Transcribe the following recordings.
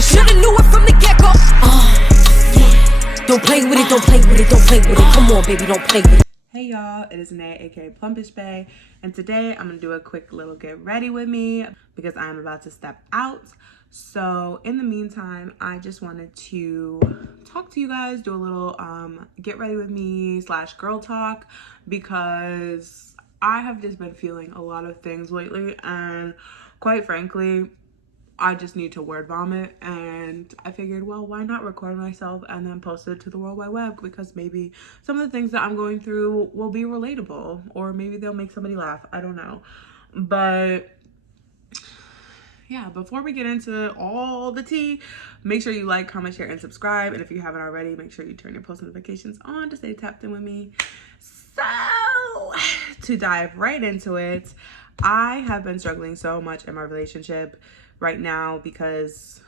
nigga shoulda knew it from the get-go. Yeah. Don't play with it, don't play with it, don't play with it. Come on, baby, don't play with it. Hey y'all, it is Nay, aka Plumpish Bae, and today I'm gonna do a quick little get ready with me because I'm about to step out. So in the meantime, I just wanted to talk to you guys, do a little get ready with me / girl talk, because I have just been feeling a lot of things lately, and quite frankly, I just need to word vomit, and I figured, well, why not record myself and then post it to the World Wide Web, because maybe some of the things that I'm going through will be relatable, or maybe they'll make somebody laugh. I don't know. But yeah, before we get into all the tea, make sure you like, comment, share, and subscribe. And if you haven't already, make sure you turn your post notifications on to stay tapped in with me. So to dive right into it, I have been struggling so much in my relationship right now because,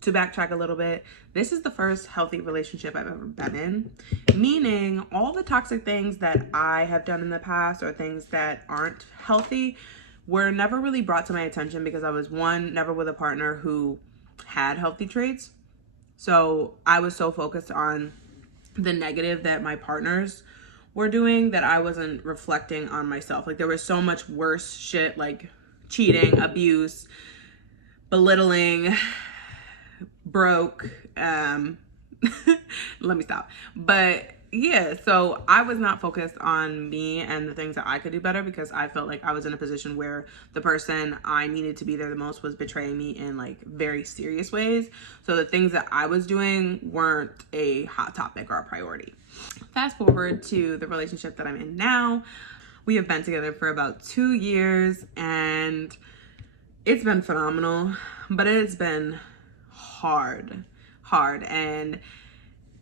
to backtrack a little bit, this is the first healthy relationship I've ever been in, meaning all the toxic things that I have done in the past or things that aren't healthy were never really brought to my attention because I was, one, never with a partner who had healthy traits. So I was so focused on the negative that my partners were doing that I wasn't reflecting on myself. Like, there was so much worse shit, like cheating, abuse, belittling, broke, let me stop. But yeah, so I was not focused on me and the things that I could do better because I felt like I was in a position where the person I needed to be there the most was betraying me in like very serious ways. So the things that I was doing weren't a hot topic or a priority. Fast forward to the relationship that I'm in now. We have been together for about 2 years and it's been phenomenal, but it's been hard. And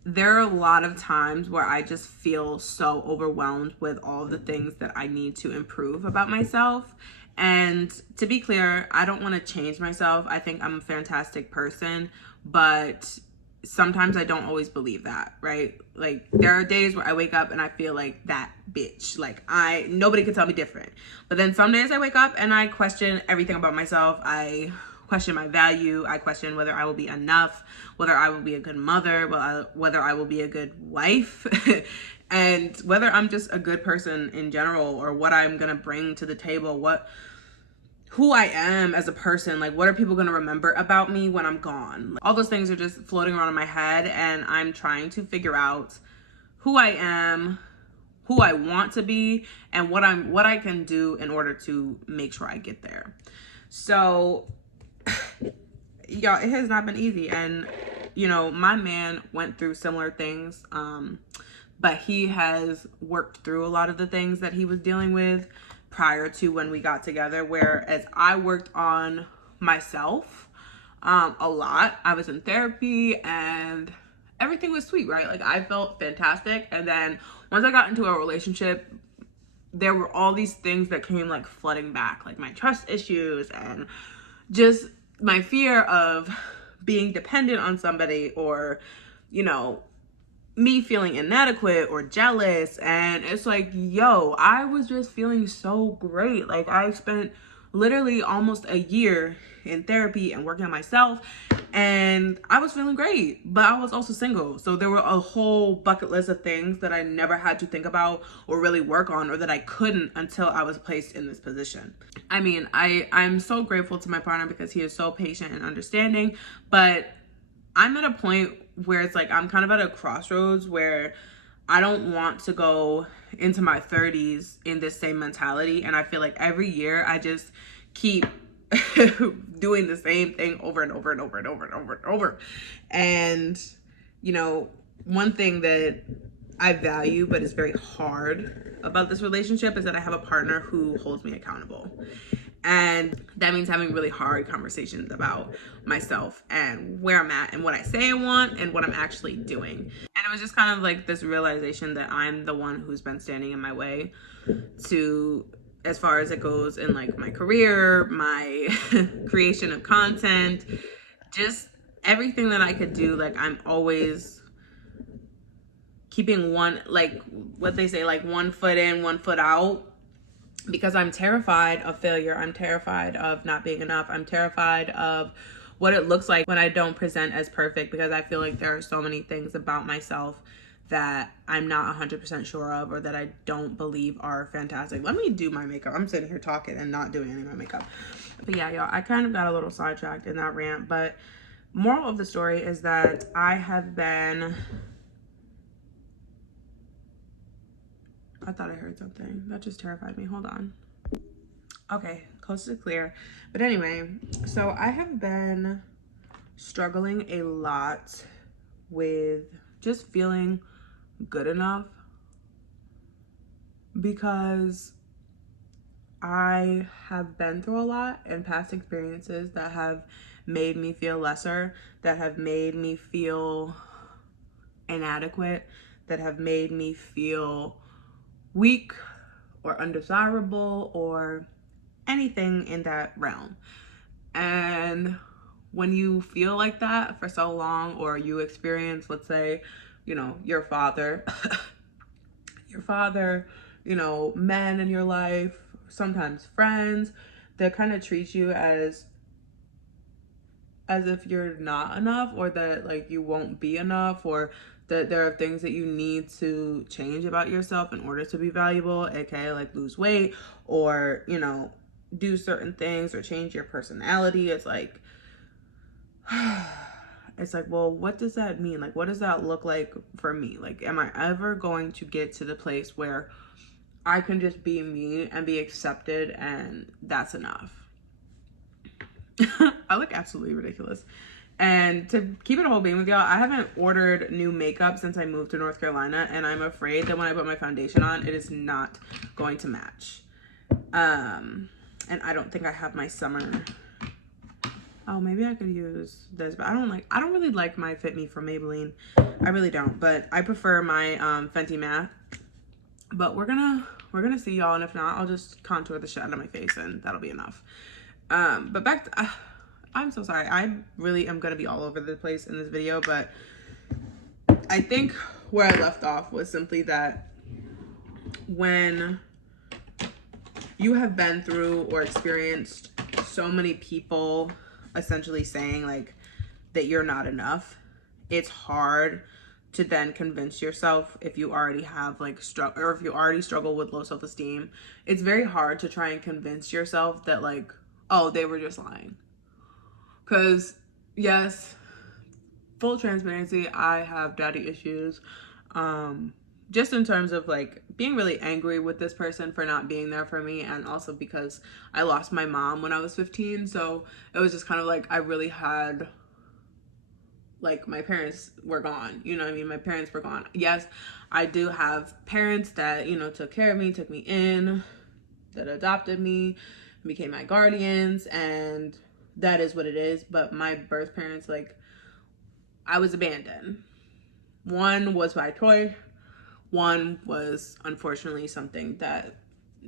there are a lot of times where I just feel so overwhelmed with all the things that I need to improve about myself. And to be clear, I don't want to change myself. I think I'm a fantastic person, but sometimes I don't always believe that, right? Like, there are days where I wake up and I feel like that bitch. Like, nobody can tell me different. But then some days I wake up and I question everything about myself. I question my value. I question whether I will be enough, whether I will be a good mother, whether I will be a good wife, and whether I'm just a good person in general, or what I'm gonna bring to the table, who I am as a person. Like, what are people gonna remember about me when I'm gone? All those things are just floating around in my head, and I'm trying to figure out who I am, who I want to be, and what I can do in order to make sure I get there. So y'all, it has not been easy. And you know, my man went through similar things, but he has worked through a lot of the things that he was dealing with prior to when we got together, whereas I worked on myself a lot. I was in therapy and everything was sweet, right? Like, I felt fantastic. And then once I got into a relationship, there were all these things that came like flooding back, like my trust issues and just my fear of being dependent on somebody, or, you know, me feeling inadequate or jealous. And it's like, yo, I was just feeling so great. Like, I spent literally almost a year in therapy and working on myself, and I was feeling great, but I was also single. So there were a whole bucket list of things that I never had to think about or really work on, or that I couldn't until I was placed in this position. I mean, I'm so grateful to my partner because he is so patient and understanding, but I'm at a point where it's like, I'm kind of at a crossroads where I don't want to go into my 30s in this same mentality. And I feel like every year I just keep doing the same thing over and over and over and over and over and over. And, you know, one thing that I value but is very hard about this relationship is that I have a partner who holds me accountable. And that means having really hard conversations about myself and where I'm at and what I say I want and what I'm actually doing. And it was just kind of like this realization that I'm the one who's been standing in my way to, as far as it goes in like my career, my creation of content, just everything that I could do. Like, I'm always keeping one, like what they say, like one foot in, one foot out, because I'm terrified of failure. I'm terrified of not being enough. I'm terrified of what it looks like when I don't present as perfect, because I feel like there are so many things about myself that I'm not 100% sure of, or that I don't believe are fantastic. Let me do my makeup. I'm sitting here talking and not doing any of my makeup. But yeah, y'all, I kind of got a little sidetracked in that rant, but moral of the story is that I have been... I thought I heard something. That just terrified me. Hold on. Okay, coast is clear. But anyway, so I have been struggling a lot with just feeling good enough, because I have been through a lot in past experiences that have made me feel lesser, that have made me feel inadequate, that have made me feel weak or undesirable or anything in that realm. And when you feel like that for so long, or you experience, let's say, you know, your father, you know, men in your life, sometimes friends, that kind of treat you as if you're not enough, or that like you won't be enough, or that there are things that you need to change about yourself in order to be valuable, aka like lose weight, or, you know, do certain things, or change your personality. It's like, well, what does that mean? Like, what does that look like for me? Like, am I ever going to get to the place where I can just be me and be accepted, and that's enough? I look absolutely ridiculous. And to keep it a whole being with y'all, I haven't ordered new makeup since I moved to North Carolina, and I'm afraid that when I put my foundation on, it is not going to match. And I don't think I have my summer. Oh, maybe I could use this, but I don't really like my Fit Me from Maybelline. I really don't, but I prefer my Fenty Matte. But we're gonna see, y'all, and if not, I'll just contour the shit out of my face, and that'll be enough. But back to, I'm so sorry. I really am gonna be all over the place in this video, but I think where I left off was simply that when you have been through or experienced so many people essentially saying like that you're not enough, it's hard to then convince yourself, if you already have like or if you already struggle with low self-esteem, it's very hard to try and convince yourself that like, oh, they were just lying. Because yes, full transparency, I have daddy issues. Just in terms of like being really angry with this person for not being there for me, and also because I lost my mom when I was 15. So it was just kind of like, I really had, like, my parents were gone, you know what I mean? My parents were gone. Yes, I do have parents that, you know, took care of me, took me in, that adopted me, became my guardians, and that is what it is. But my birth parents, like, I was abandoned. One was by choice. One was unfortunately something that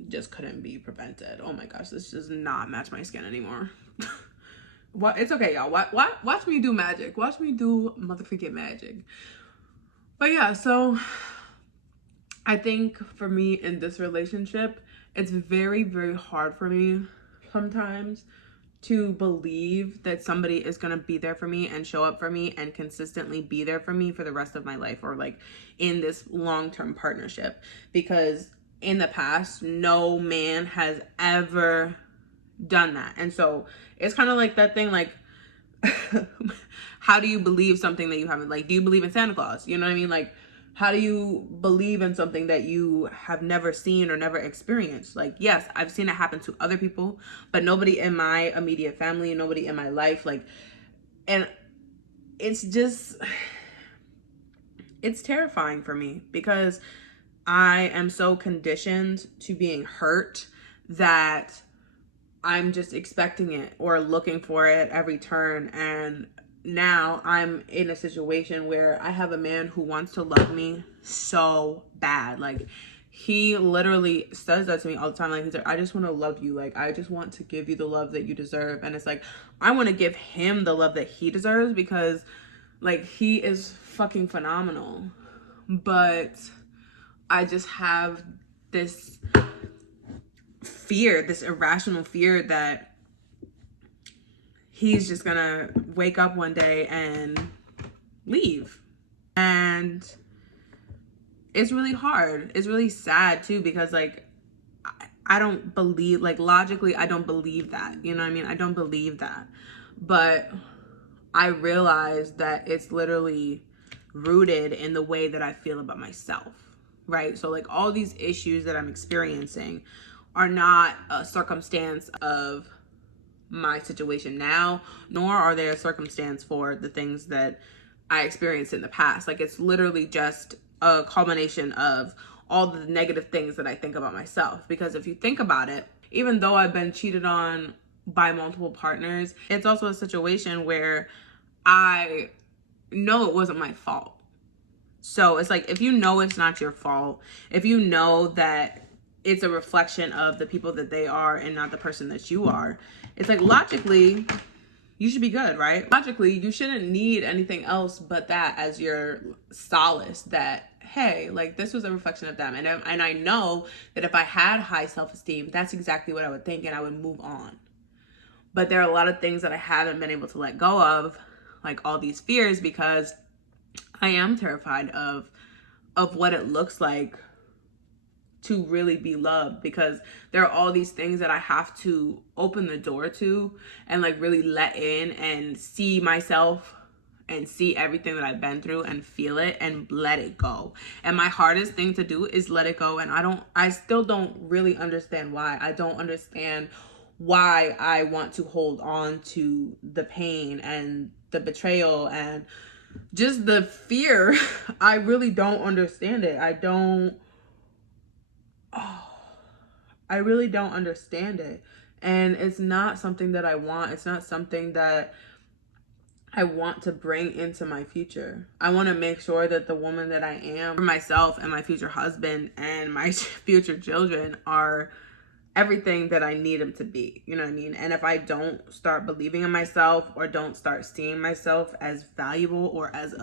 just couldn't be prevented. Oh my gosh, this does not match my skin anymore. What? It's okay, y'all. Watch me do magic. Watch me do motherfucking magic. But yeah, so I think for me in this relationship, it's very, very hard for me sometimes to believe that somebody is going to be there for me and show up for me and consistently be there for me for the rest of my life, or like in this long-term partnership, because in the past, no man has ever done that. And so it's kind of like that thing, like, how do you believe something that you haven't, like, do you believe in Santa Claus? You know what I mean? Like, how do you believe in something that you have never seen or never experienced? Like, yes, I've seen it happen to other people, but nobody in my immediate family, nobody in my life, like, and it's just, it's terrifying for me, because I am so conditioned to being hurt that I'm just expecting it or looking for it at every turn. And now I'm in a situation where I have a man who wants to love me so bad. Like, he literally says that to me all the time. Like, he's like, I just want to love you. Like, I just want to give you the love that you deserve. And it's like, I want to give him the love that he deserves, because like, he is fucking phenomenal. But I just have this fear, this irrational fear that he's just gonna wake up one day and leave. And it's really hard. It's really sad too, because like I don't believe, like logically, I don't believe that. You know what I mean? I don't believe that. But I realize that it's literally rooted in the way that I feel about myself, right? So like all these issues that I'm experiencing are not a circumstance of my situation now, nor are they a circumstance for the things that I experienced in the past. Like it's literally just a culmination of all the negative things that I think about myself. Because if you think about it, even though I've been cheated on by multiple partners, it's also a situation where I know it wasn't my fault. So it's like, if you know it's not your fault, if you know that it's a reflection of the people that they are and not the person that you are, it's like logically you should be good, right? Logically, you shouldn't need anything else but that as your solace, that, hey, like this was a reflection of them. And I know that if I had high self-esteem, that's exactly what I would think and I would move on. But there are a lot of things that I haven't been able to let go of, like all these fears, because I am terrified of what it looks like to really be loved, because there are all these things that I have to open the door to and like really let in and see myself and see everything that I've been through and feel it and let it go. And my hardest thing to do is let it go. And I still don't really understand why. I don't understand why I want to hold on to the pain and the betrayal and just the fear. I really don't understand it. I really don't understand it. And it's not something that I want. It's not something that I want to bring into my future. I want to make sure that the woman that I am for myself and my future husband and my future children are everything that I need them to be. You know what I mean? And if I don't start believing in myself or don't start seeing myself as valuable or as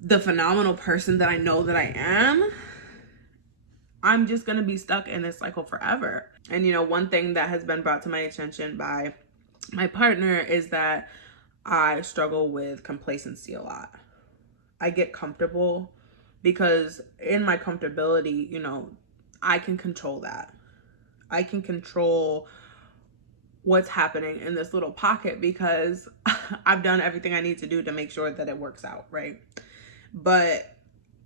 the phenomenal person that I know that I am, I'm just going to be stuck in this cycle forever. And, you know, one thing that has been brought to my attention by my partner is that I struggle with complacency a lot. I get comfortable because in my comfortability, you know, I can control that. I can control what's happening in this little pocket because I've done everything I need to do to make sure that it works out, right? But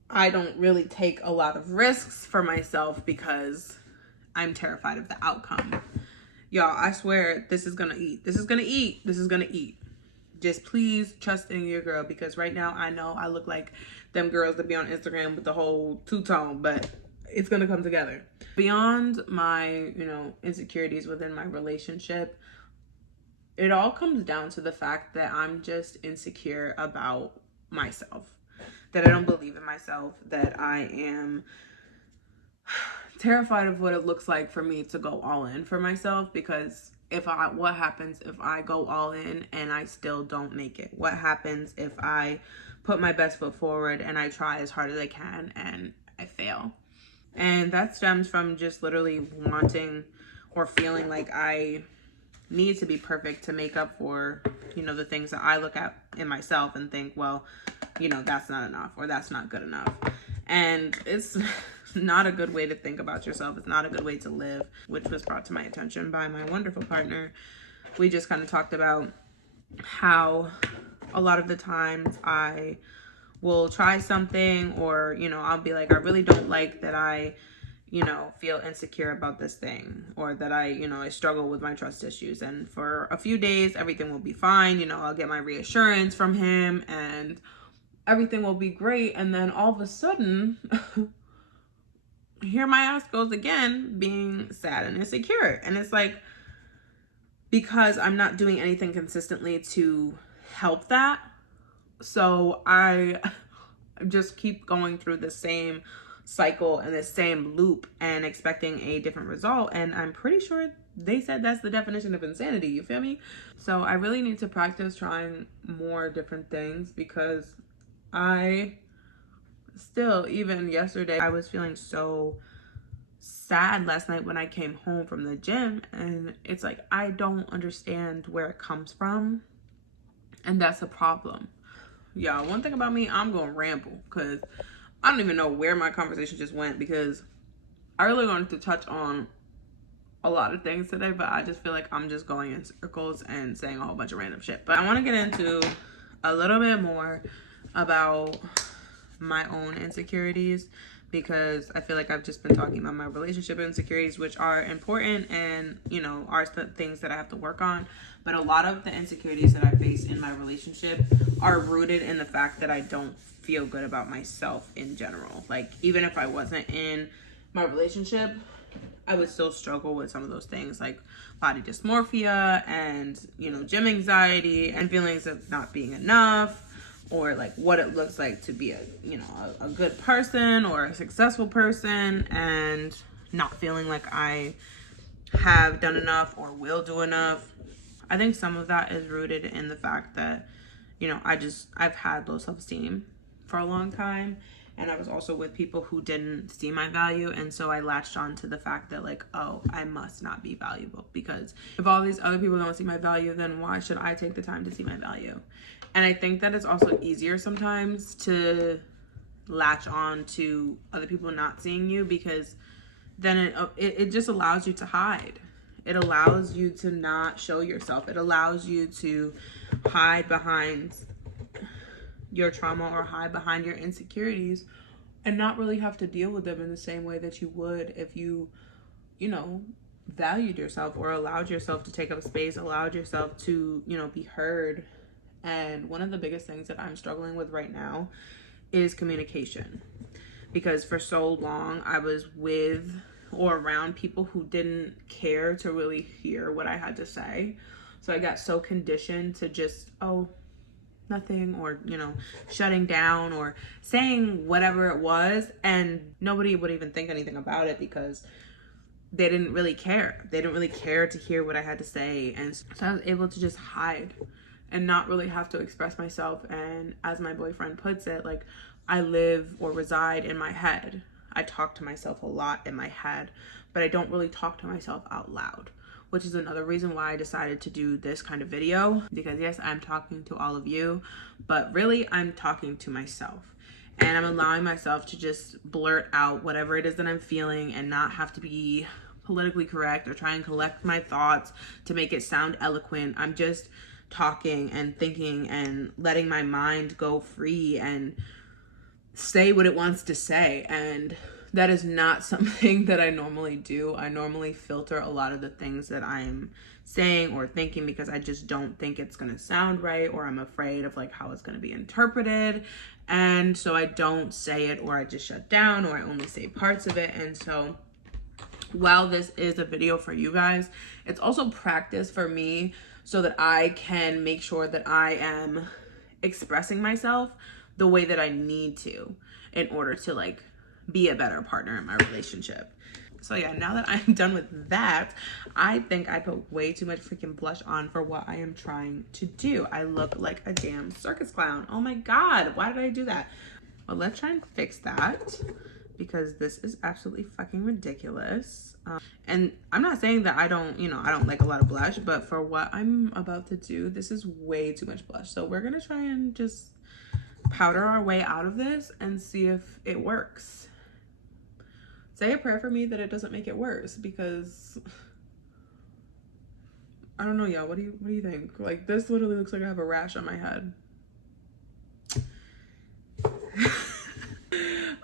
I don't really take a lot of risks for myself because I'm terrified of the outcome. Y'all, I swear this is gonna eat. This is gonna eat. This is gonna eat. Just please trust in your girl, because right now I know I look like them girls that be on Instagram with the whole two-tone, but it's gonna come together. Beyond my, you know, insecurities within my relationship, it all comes down to the fact that I'm just insecure about myself. That I don't believe in myself, that I am terrified of what it looks like for me to go all in for myself, because what happens if I go all in and I still don't make it? What happens if I put my best foot forward and I try as hard as I can and I fail? And that stems from just literally wanting or feeling like I need to be perfect to make up for, you know, the things that I look at in myself and think, well, you know, that's not enough or that's not good enough. And it's not a good way to think about yourself. It's not a good way to live, which was brought to my attention by my wonderful partner. We just kind of talked about how a lot of the times I will try something, or, you know, I'll be like, I really don't like that I, you know, feel insecure about this thing, or that I, you know, I struggle with my trust issues. And for a few days, everything will be fine. You know, I'll get my reassurance from him and everything will be great. And then all of a sudden, here my ass goes again, being sad and insecure. And it's like, because I'm not doing anything consistently to help that. So I just keep going through the same cycle and the same loop and expecting a different result. And I'm pretty sure they said that's the definition of insanity. You feel me? So I really need to practice trying more different things, because I still, even yesterday, I was feeling so sad last night when I came home from the gym, and it's like I don't understand where it comes from, and that's a problem. Y'all, one thing about me, I'm gonna ramble because I don't even know where my conversation just went, because I really wanted to touch on a lot of things today, but I just feel like I'm just going in circles and saying a whole bunch of random shit. But I want to get into a little bit more about my own insecurities, because I feel like I've just been talking about my relationship insecurities, which are important and, you know, are things that I have to work on. But a lot of the insecurities that I face in my relationship are rooted in the fact that I don't feel good about myself in general. Like, even if I wasn't in my relationship, I would still struggle with some of those things, like body dysmorphia and, you know, gym anxiety and feelings of not being enough, or like what it looks like to be a, you know, a good person or a successful person, and not feeling like I have done enough or will do enough. I think some of that is rooted in the fact that, you know, I've had low self-esteem for a long time. And I was also with people who didn't see my value. And so I latched on to the fact that, like, oh, I must not be valuable, because if all these other people don't see my value, then why should I take the time to see my value? And I think that it's also easier sometimes to latch on to other people not seeing you, because then it just allows you to hide. It allows you to not show yourself. It allows you to hide behind your trauma or hide behind your insecurities and not really have to deal with them in the same way that you would if you know, valued yourself or allowed yourself to take up space, allowed yourself to, you know, be heard. And one of the biggest things that I'm struggling with right now is communication, because for so long I was with or around people who didn't care to really hear what I had to say. So I got so conditioned to just, oh, nothing, or, you know, shutting down or saying whatever it was, and nobody would even think anything about it because they didn't really care. They didn't really care to hear what I had to say. And so I was able to just hide and not really have to express myself. And as my boyfriend puts it, like, I live or reside in my head. I talk to myself a lot in my head, but I don't really talk to myself out loud, which is another reason why I decided to do this kind of video, because yes, I'm talking to all of you, but really I'm talking to myself, and I'm allowing myself to just blurt out whatever it is that I'm feeling and not have to be politically correct or try and collect my thoughts to make it sound eloquent. I'm just talking and thinking and letting my mind go free and say what it wants to say. And that is not something that I normally do. I normally filter a lot of the things that I'm saying or thinking because I just don't think it's going to sound right, or I'm afraid of like how it's going to be interpreted. And so I don't say it, or I just shut down, or I only say parts of it. And so while this is a video for you guys, it's also practice for me so that I can make sure that I am expressing myself the way that I need to in order to like be a better partner in my relationship. So yeah, now that I'm done with that, I think I put way too much freaking blush on for what I am trying to do. I look like a damn circus clown. Oh my God, why did I do that? Well, let's try and fix that, because this is absolutely fucking ridiculous. And I'm not saying that I don't like a lot of blush, but for what I'm about to do, this is way too much blush. So we're gonna try and just powder our way out of this and see if it works. Say a prayer for me that it doesn't make it worse, because I don't know, y'all. What do you think? Like, this literally looks like I have a rash on my head.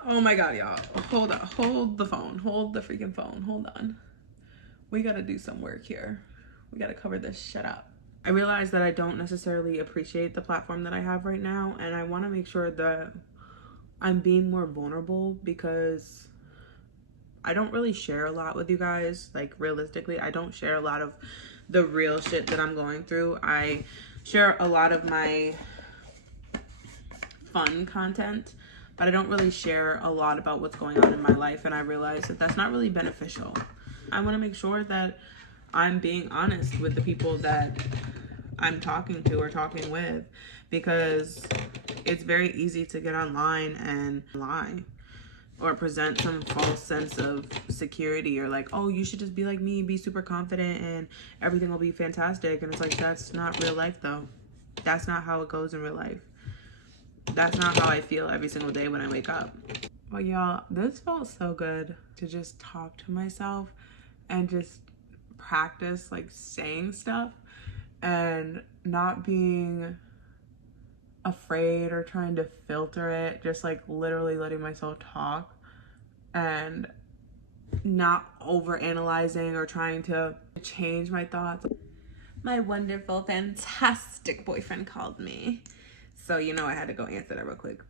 Oh my God, y'all. Hold up. Hold the phone. Hold the freaking phone. Hold on. We gotta do some work here. We gotta cover this shit up. I realize that I don't necessarily appreciate the platform that I have right now, and I want to make sure that I'm being more vulnerable, because I don't really share a lot with you guys. Like, realistically, I don't share a lot of the real shit that I'm going through. I share a lot of my fun content, but I don't really share a lot about what's going on in my life, and I realize that that's not really beneficial. I want to make sure that I'm being honest with the people that I'm talking to or talking with, because it's very easy to get online and lie. or present some false sense of security, or like, oh, you should just be like me, be super confident and everything will be fantastic. And it's like, that's not real life though. That's not how it goes in real life. That's not how I feel every single day when I wake up. But y'all, this felt so good to just talk to myself and just practice like saying stuff and not being afraid or trying to filter it, just like literally letting myself talk and not over analyzing or trying to change my thoughts. My wonderful, fantastic boyfriend called me, so you know I had to go answer that real quick.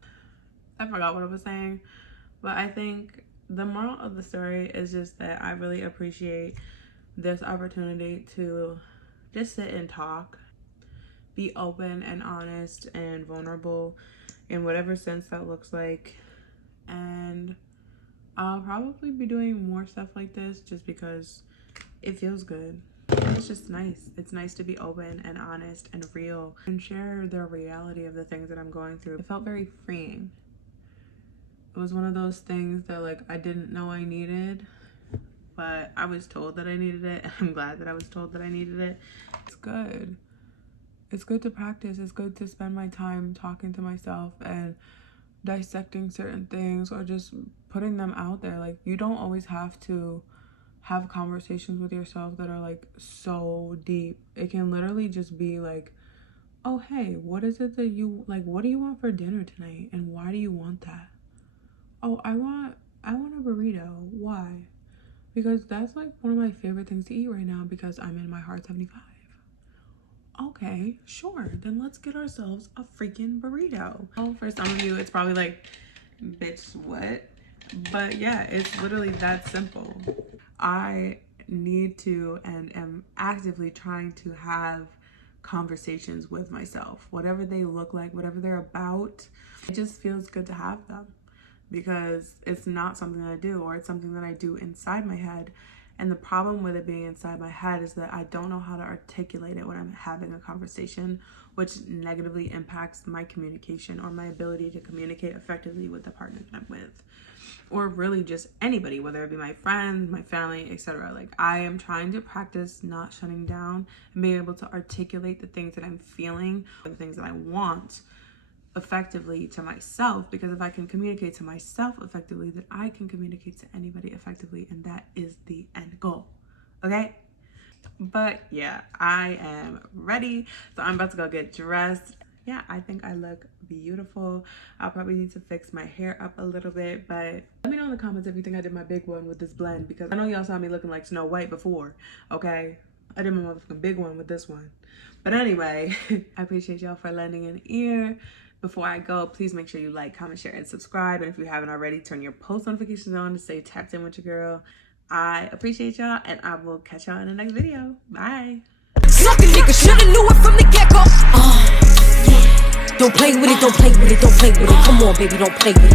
I forgot what I was saying, but I think the moral of the story is just that I really appreciate this opportunity to just sit and talk, be open and honest and vulnerable in whatever sense that looks like. And I'll probably be doing more stuff like this just because it feels good. It's just nice. It's nice to be open and honest and real and share the reality of the things that I'm going through. It felt very freeing. It was one of those things that like I didn't know I needed, but I was told that I needed it. I'm glad that I was told that I needed it. It's good. It's good to practice. It's good to spend my time talking to myself and dissecting certain things or just putting them out there. Like, you don't always have to have conversations with yourself that are like so deep. It can literally just be like, oh, hey, what is it that you like? What do you want for dinner tonight? And why do you want that? Oh, I want a burrito. Why? Because that's like one of my favorite things to eat right now because I'm in my heart 75. Okay, sure, then let's get ourselves a freaking burrito. Oh, for some of you, it's probably like, bitch, what? But yeah, it's literally that simple. I need to and am actively trying to have conversations with myself, whatever they look like, whatever they're about. It just feels good to have them because it's not something that I do, or it's something that I do inside my head. And the problem with it being inside my head is that I don't know how to articulate it when I'm having a conversation, which negatively impacts my communication or my ability to communicate effectively with the partner that I'm with, or really just anybody, whether it be my friends, my family, etc. Like, I am trying to practice not shutting down and being able to articulate the things that I'm feeling, or the things that I want effectively to myself, because if I can communicate to myself effectively, then I can communicate to anybody effectively, and that is the end goal. Okay, but yeah, I am ready, so I'm about to go get dressed. Yeah, I think I look beautiful. I'll probably need to fix my hair up a little bit, but let me know in the comments if you think I did my big one with this blend, because I know y'all saw me looking like Snow White before. Okay, I did my motherfucking big one with this one. But anyway, I appreciate y'all for lending an ear. Before I go, please make sure you like, comment, share, and subscribe. And if you haven't already, turn your post notifications on to stay tapped in with your girl. I appreciate y'all, and I will catch y'all in the next video. Bye. Sucker nigga, shoulda knew it from the get-go. Yeah. Don't play with it, don't play with it, don't play with it. Come on, baby, don't play with it.